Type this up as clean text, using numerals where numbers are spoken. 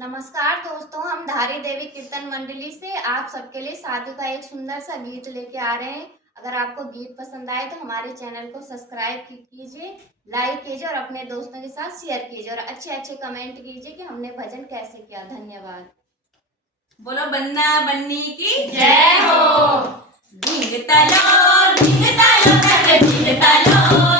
नमस्कार दोस्तों, हम धारी देवी कीर्तन मंडली से आप सबके लिए साधु का एक सुंदर सा गीत लेके आ रहे हैं। अगर आपको गीत पसंद आए तो हमारे चैनल को सब्सक्राइब कीजिए, लाइक कीजिए और अपने दोस्तों के साथ शेयर कीजिए और अच्छे अच्छे कमेंट कीजिए कि हमने भजन कैसे किया। धन्यवाद। बोलो बन्ना बन्नी की जय हो। ढींग तालो ढींग तालो ढींग तालो।